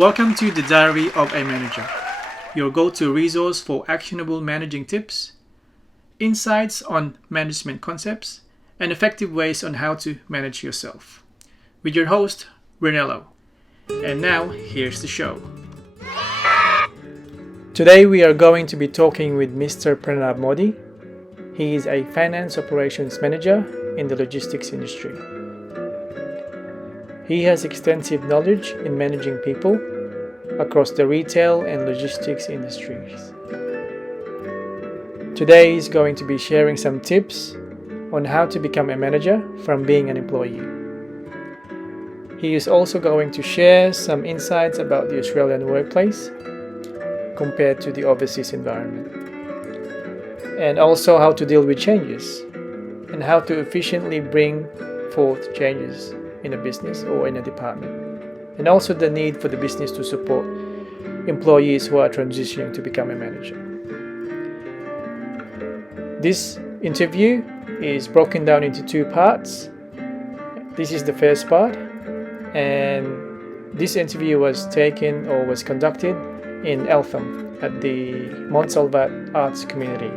Welcome to the Diary of a Manager, your go-to resource for actionable managing tips, insights on management concepts, and effective ways on how to manage yourself. With your host, Brunello. And now, here's the show. Today we are going to be talking with Mr. PRANAV MODI. He is a finance operations manager in the logistics industry. He has extensive knowledge in managing people across the retail and logistics industries. Today he's going to be sharing some tips on how to become a manager from being an employee. He is also going to share some insights about the Australian workplace compared to the overseas environment, and also how to deal with changes and how to efficiently bring forth changes in a business or in a department, and also the need for the business to support employees who are transitioning to become a manager. This interview is broken down into two parts. This is the first part, and this interview was conducted in Eltham at the Mont Salvat Arts Community.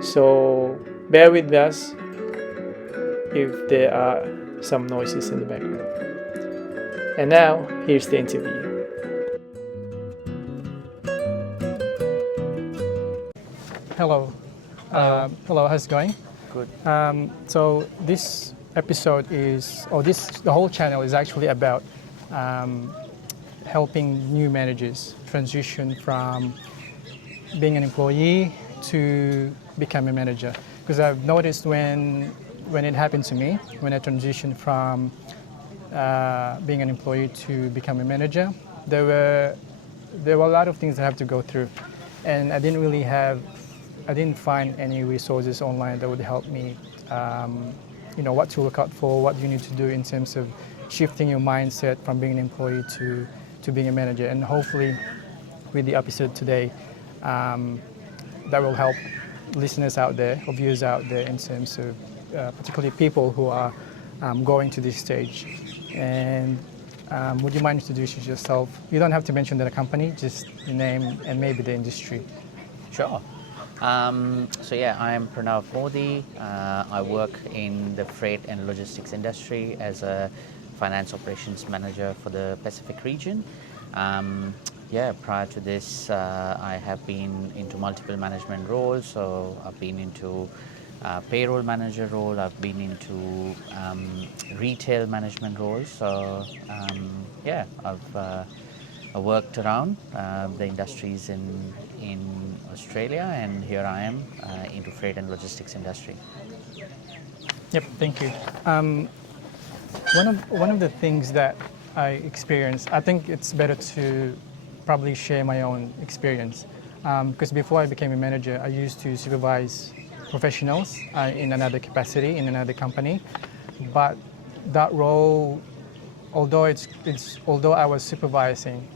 So bear with us if there are some noises in the background. And now, here's the interview. Hello. Hello, how's it going? Good. So this episode the whole channel is actually about helping new managers transition from being an employee to become a manager. Because I've noticed when it happened to me, when I transitioned from being an employee to become a manager, there were a lot of things I have to go through, and I didn't find any resources online that would help me, what to look out for, what you need to do in terms of shifting your mindset from being an employee to being a manager. And hopefully with the episode today, that will help listeners out there or viewers out there in terms of particularly people who are going to this stage. And would you mind introducing yourself? You don't have to mention the company, just your name and maybe the industry. Sure. I'm PRANAV MODI. I work in the freight and logistics industry as a finance operations manager for the Pacific region. Prior to this, I have been into multiple management roles. So I've been into payroll manager role, I've been into retail management roles. So I've worked around the industries in Australia, and here I am into freight and logistics industry. Yep, thank you. One of the things that I experienced, I think it's better to probably share my own experience, because before I became a manager, I used to supervise professionals in another capacity, in another company. But that role, although I was supervising,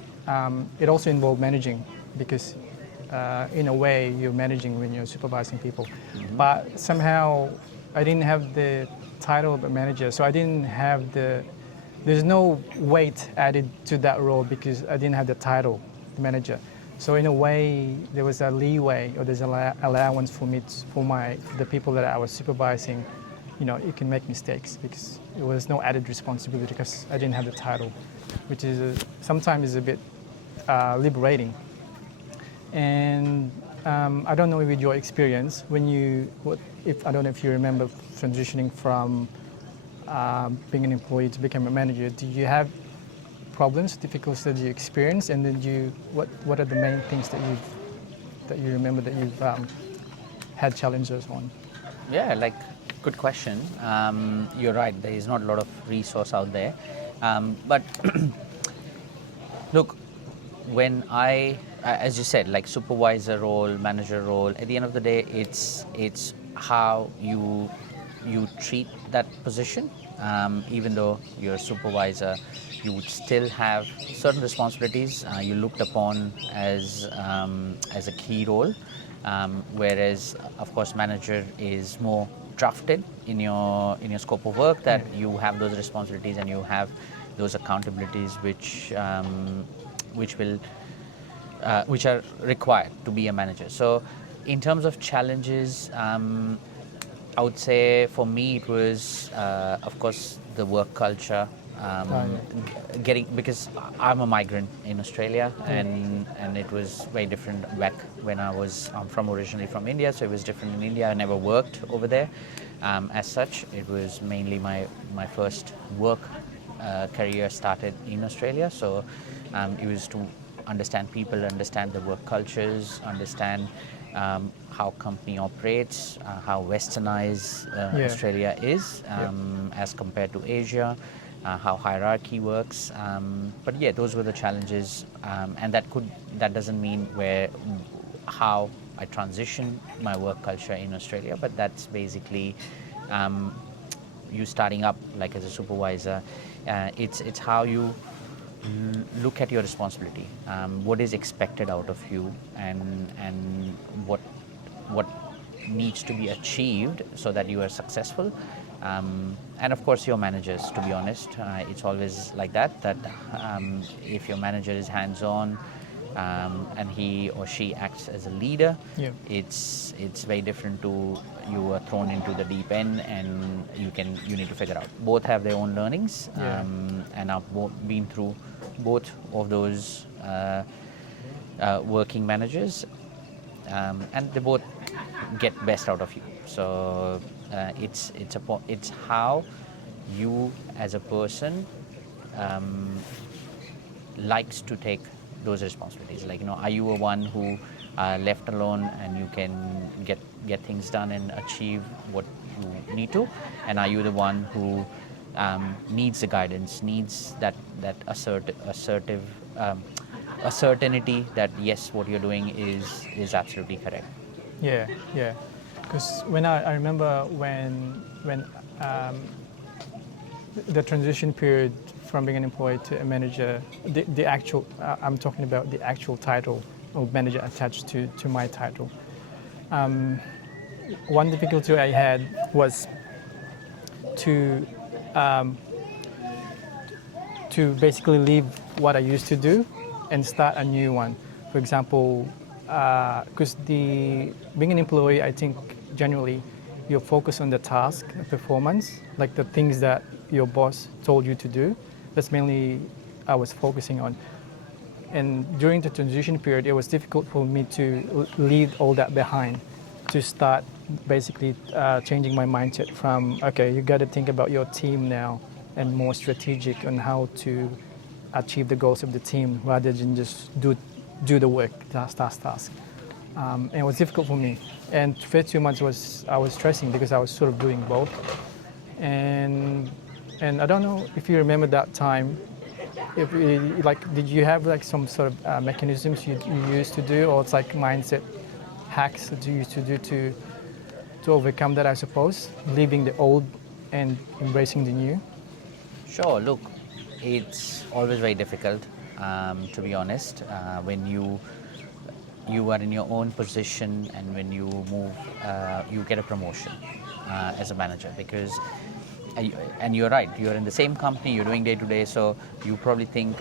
it also involved managing, because in a way you're managing when you're supervising people. Mm-hmm. But somehow I didn't have the title of a manager, so I didn't have there's no weight added to that role because I didn't have the title, the manager. So in a way, there was a leeway, or there's an allowance for me, for the people that I was supervising. You can make mistakes because there was no added responsibility because I didn't have the title, which is sometimes is a bit liberating. And I don't know with your experience, I don't know if you remember transitioning from being an employee to become a manager. Do you have problems, difficulties that you experienced, and then what are the main things that you remember that you've had challenges on? Yeah, good question. You're right, there is not a lot of resource out there. But look, when as you said, like supervisor role, manager role, at the end of the day, it's how you treat that position. Even though you're a supervisor, you would still have certain responsibilities you looked upon as a key role, whereas of course manager is more drafted in your scope of work, that you have those responsibilities and you have those accountabilities which which are required to be a manager. So in terms of challenges, I would say for me it was, of course, the work culture. Because I'm a migrant in Australia, and it was very different back when I'm from originally from India, so it was different in India. I never worked over there as such. It was mainly my first work career started in Australia, so it was to understand people, understand the work cultures, understand how company operates, how westernized Australia is as compared to Asia, how hierarchy works. But yeah, those were the challenges, and that doesn't mean how I transitioned my work culture in Australia, but that's basically you starting up like as a supervisor. It's how you look at your responsibility, what is expected out of you, and what needs to be achieved so that you are successful. And of course your managers, to be honest, it's always like that if your manager is hands-on and he or she acts as a leader, it's very different to you are thrown into the deep end and you need to figure out. Both have their own learnings, and I've been through both of those working managers, and they both get best out of you. So it's how you as a person likes to take those responsibilities. Like, are you a one who left alone and you can get things done and achieve what you need to, and are you the one who needs the guidance, needs that assertive certainty that yes, what you're doing is absolutely correct. Yeah. Because when I remember when the transition period from being an employee to a manager, the actual I'm talking about the actual title of manager attached to my title. One difficulty I had was to basically leave what I used to do and start a new one. For example, because being an employee, I think generally you're focused on the task, the performance, like the things that your boss told you to do. That's mainly I was focusing on. And during the transition period, it was difficult for me to leave all that behind, to start basically changing my mindset from, okay, you got to think about your team now and more strategic on how to achieve the goals of the team rather than just do the work, task. And it was difficult for me. And the first 2 months I was stressing because I was sort of doing both. And I don't know if you remember that time. Did you have like some sort of mechanisms you used to do, or it's like mindset hacks that you used to do to overcome that? I suppose leaving the old and embracing the new. Sure. Look, it's always very difficult, to be honest, when you are in your own position and when you move, you get a promotion as a manager, because and you're right, you're in the same company, you're doing day to day, so you probably think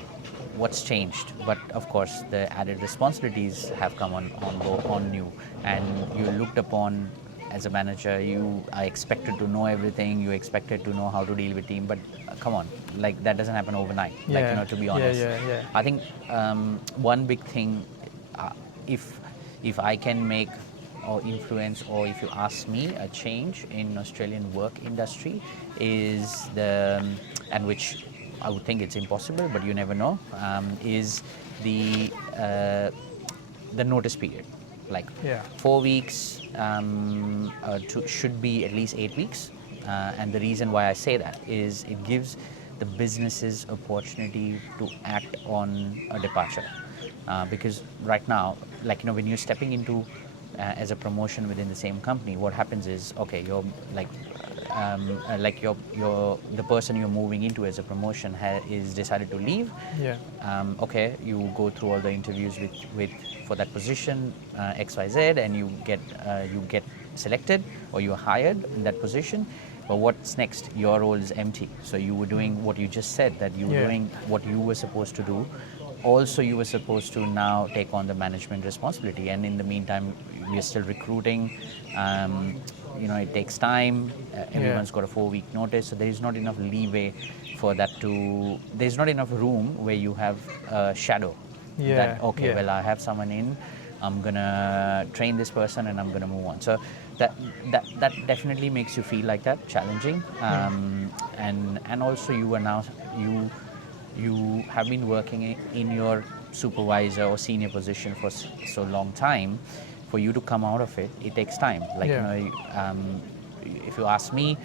what's changed, but of course the added responsibilities have come on you, and you looked upon as a manager, you are expected to know everything, you expected to know how to deal with team, but come on, like that doesn't happen overnight. To be honest. Yeah. I think one big thing, if I can make or influence, or if you ask me, a change in Australian work industry is and which I would think it's impossible, but you never know, is the notice period. Like 4 weeks should be at least 8 weeks. And the reason why I say that is it gives the businesses opportunity to act on a departure. Because right now, when you're stepping into as a promotion within the same company, what happens is, okay, you're the person you're moving into as a promotion is decided to leave. Okay, you go through all the interviews with for that position XYZ, and you get selected or you're hired in that position. But what's next? Your role is empty. So you were doing what you just said, that you were doing what you were supposed to do also you were supposed to now take on the management responsibility, and in the meantime we are still recruiting. It takes time. Everyone's got a 4-week notice, so there is not enough leeway for that to. There's not enough room where you have a shadow. That okay, well, I have someone in. I'm gonna train this person and I'm gonna move on. So that definitely makes you feel like that, challenging. And also you are now you have been working in your supervisor or senior position for so long time. For you to come out of it, it takes time. Like if you ask me,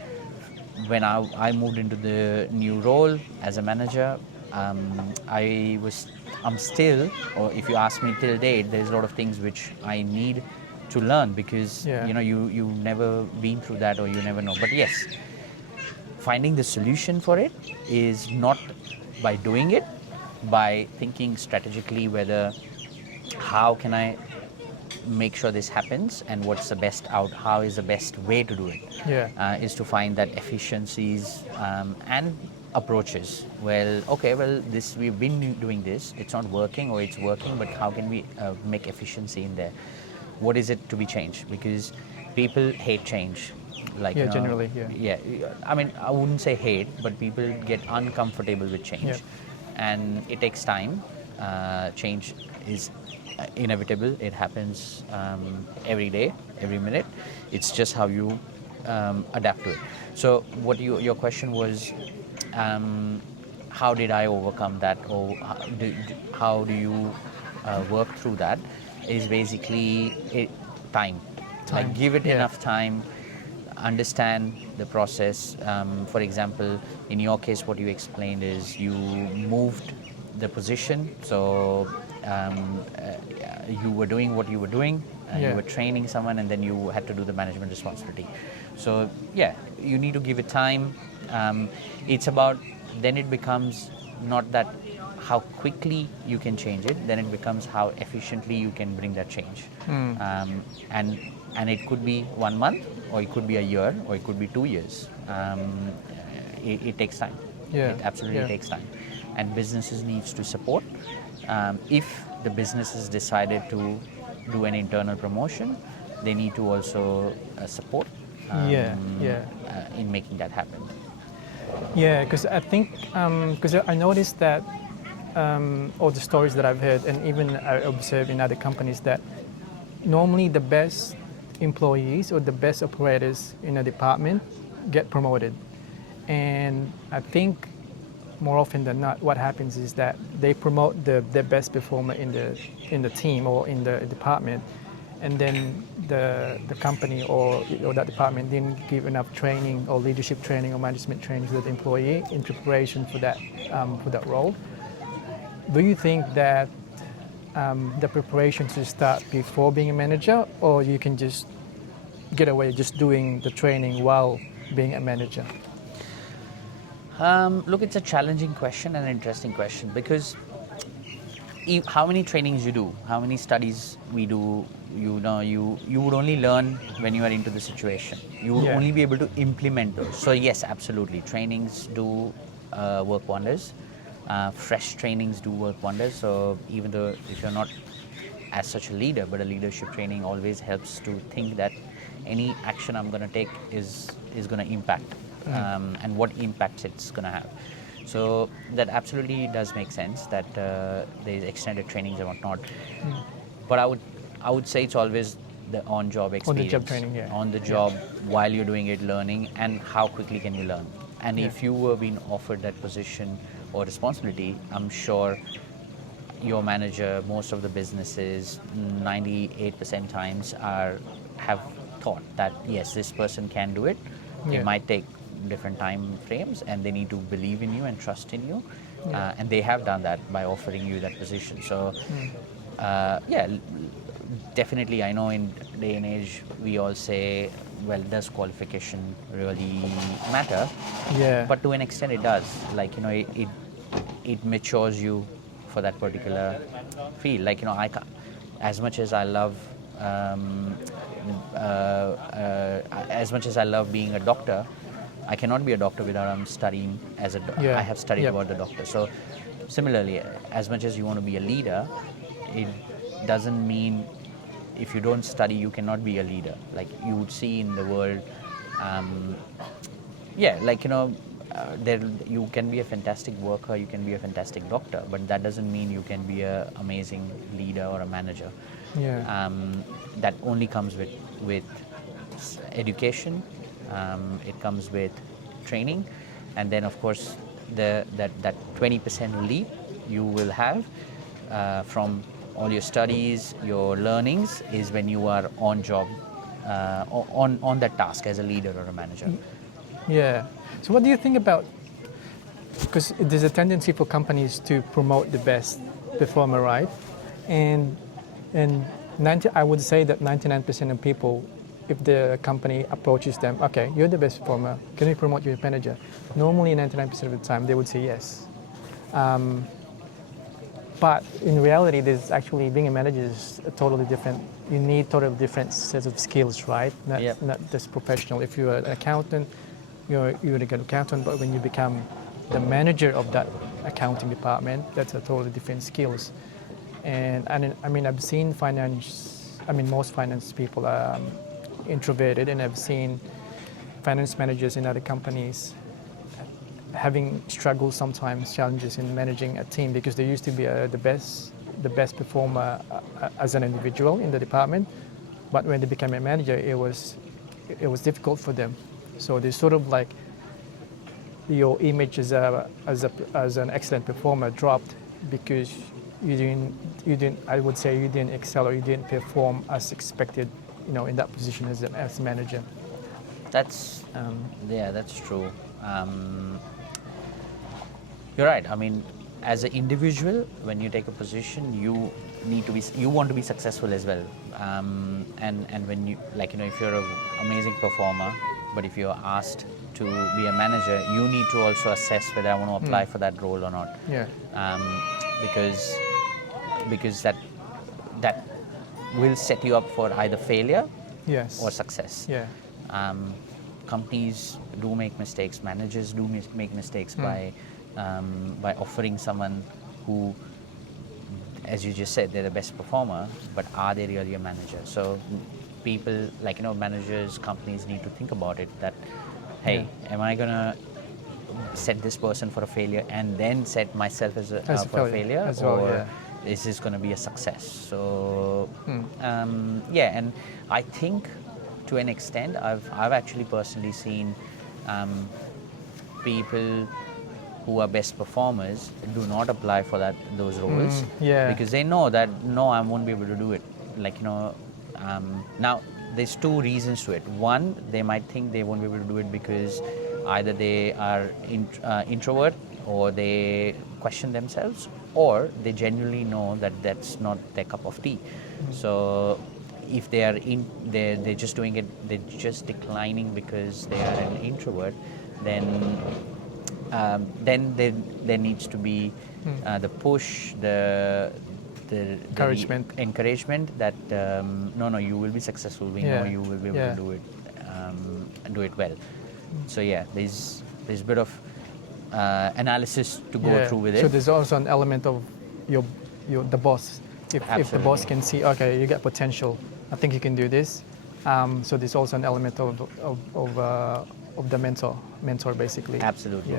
when I moved into the new role as a manager, I'm still, or if you ask me till date, there's a lot of things which I need to learn, because you've never been through that, or you never know. But yes, finding the solution for it is not by doing it, by thinking strategically whether how can I make sure this happens and what's the best how is the best way to do it. Is to find that efficiencies and approaches. This we've been doing this, it's not working, or it's working, but how can we make efficiency in there? What is it to be changed? Because people hate change. Generally. I mean, I wouldn't say hate, but people get uncomfortable with change, and it takes time. Change is inevitable. It happens every day, every minute. It's just how you adapt to it. So what your question was, how did I overcome that, or how do you work through that, is basically time. Like, give it enough time, understand the process. For example, in your case, what you explained is you moved the position, so you were doing what you were doing, you were training someone, and then you had to do the management responsibility. So you need to give it time. It's about, then it becomes not that how quickly you can change it, then it becomes how efficiently you can bring that change. And it could be 1 month, or it could be a year, or it could be 2 years. It takes time. It absolutely takes time. And businesses needs to support. If the business has decided to do an internal promotion, they need to also support in making that happen. Yeah, because I think, because I noticed that all the stories that I've heard, and even I observe in other companies, that normally the best employees or the best operators in a department get promoted. And I think more often than not, what happens is that they promote the best performer in the team or in the department, and then the company or that department didn't give enough training or leadership training or management training to the employee in preparation for that role. Do you think that the preparation should start before being a manager, or you can just get away just doing the training while being a manager? Look, it's a challenging question and an interesting question, because how many trainings you do, how many studies we do, you would only learn when you are into the situation. You would only be able to implement those. So yes, absolutely, trainings do work wonders. Fresh trainings do work wonders. So even though if you're not as such a leader, but a leadership training always helps to think that any action I'm going to take is going to impact, and what impact it's going to have. So that absolutely does make sense, that there's extended trainings and whatnot. But I would say it's always the on-job experience. On-the-job training, On the job, while you're doing it, learning, and how quickly can you learn. And if you were being offered that position or responsibility, I'm sure your manager, most of the businesses, 98% times have thought that yes, this person can do it. It might take different time frames, and they need to believe in you and trust in you, and they have done that by offering you that position. So definitely, I know in day and age we all say, well, does qualification really matter? But to an extent it does. Like, it matures you for that particular field. Like, as much as I love being a doctor, I cannot be a doctor without studying as a doctor. I have studied about the doctor. So similarly, as much as you want to be a leader, it doesn't mean if you don't study, you cannot be a leader. Like you would see in the world, like there you can be a fantastic worker, you can be a fantastic doctor, but that doesn't mean you can be an amazing leader or a manager. Yeah. That only comes with education. It comes with training, and then of course that 20% leap you will have from all your studies, your learnings, is when you are on job, on that task as a leader or a manager. Yeah. So what do you think about, because there's a tendency for companies to promote the best performer, right? And 90, I would say that 99% of people, if the company approaches them, okay, you're the best performer, can we promote you as manager? Normally 99% of the time they would say yes. But in reality, there's actually, being a manager is a totally different, you need totally different sets of skills, right? Not just professional. If you're an accountant, you're a good accountant, but when you become the manager of that accounting department, that's a totally different skills. And I mean, I've seen most finance people are introverted, and I've seen finance managers in other companies having struggles, sometimes challenges in managing a team, because they used to be the best performer as an individual in the department, but when they became a manager, it was difficult for them. So they sort of like, your image as an excellent performer dropped because you didn't I would say you didn't excel, or you didn't perform as expected, in that position as manager. That's that's true. You're right. I mean, as an individual, when you take a position, you want to be successful as well. And when you, if you're an amazing performer, but if you're asked to be a manager, you need to also assess whether I want to apply for that role or not. Yeah. Because that will set you up for either failure, yes, or success. Yeah. Companies do make mistakes. Managers do make mistakes by offering someone who, as you just said, they're the best performer, but are they really a manager? So people, managers, companies need to think about it, that, hey, am I going to set this person for a failure and then set myself for a failure, as well, or yeah, is this going to be a success? So, and I think to an extent, I've actually personally seen people who are best performers do not apply for those roles, because they know that, no, I won't be able to do it. Now there's two reasons to it. One, they might think they won't be able to do it because either they are introvert, or they question themselves, or they genuinely know that that's not their cup of tea. So if they are they're just doing it, they're just declining because they are an introvert, then there needs to be the push, the encouragement that no, you will be successful. We know you will be able to do it well. So there's a bit of analysis to go through with it. So there's also an element of the boss. If the boss can see, okay, you got potential, I think you can do this. So there's also an element of the mentor basically. Absolutely,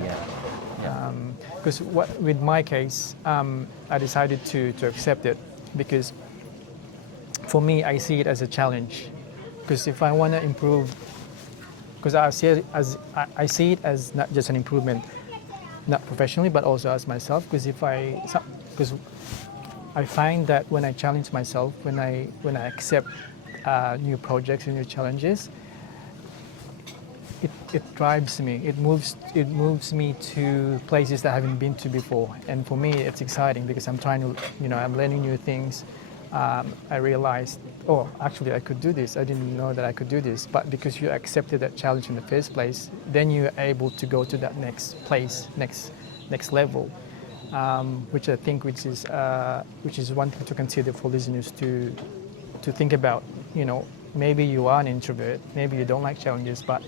Because with my case, I decided to accept it, because for me, I see it as a challenge. Because if I want to improve, because I see it as not just an improvement, not professionally, but also as myself. Because I find that when I challenge myself, when I accept new projects and new challenges, it drives me. It moves me to places that I haven't been to before. And for me, it's exciting because I'm trying to, I'm learning new things. I realized, oh, actually, I could do this. I didn't know that I could do this. But because you accepted that challenge in the first place, then you're able to go to that next place, next level, which I think which is one thing to consider for listeners to think about. Maybe you are an introvert, maybe you don't like challenges, but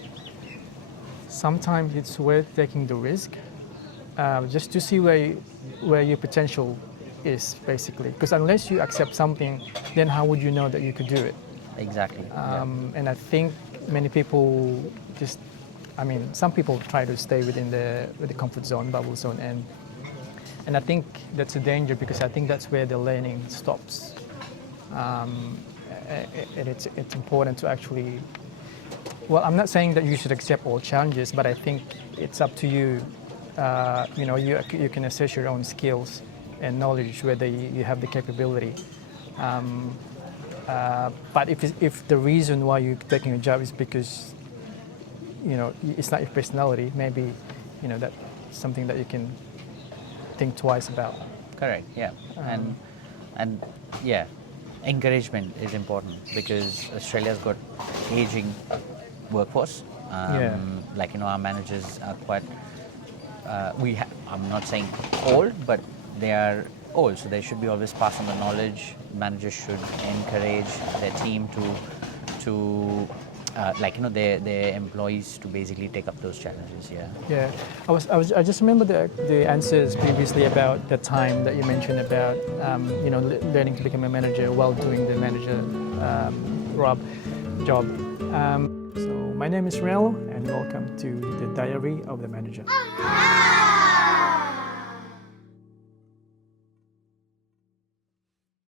sometimes it's worth taking the risk just to see where your potential is, basically. Because unless you accept something, then how would you know that you could do it? Exactly. And I think many people just, I mean, some people try to stay within the comfort zone, bubble zone, and I think that's a danger, because I think that's where the learning stops. And it's important to actually, well, I'm not saying that you should accept all challenges, but I think it's up to you. You know, you can assess your own skills and knowledge, whether you have the capability. But if the reason why you're taking a job is because, you know, it's not your personality, maybe, you know, that's something that you can think twice about. Correct. Yeah. And yeah, encouragement is important, because Australia's got aging workforce. Like, you know, our managers are quite. I'm not saying old, but they are old, so they should be always pass on the knowledge. Managers should encourage their team to like, you know, their employees to basically take up those challenges. Yeah, I just remember the answers previously about the time that you mentioned about you know, learning to become a manager while doing the manager job. So my name is Rel, and welcome to the Diary of the Manager.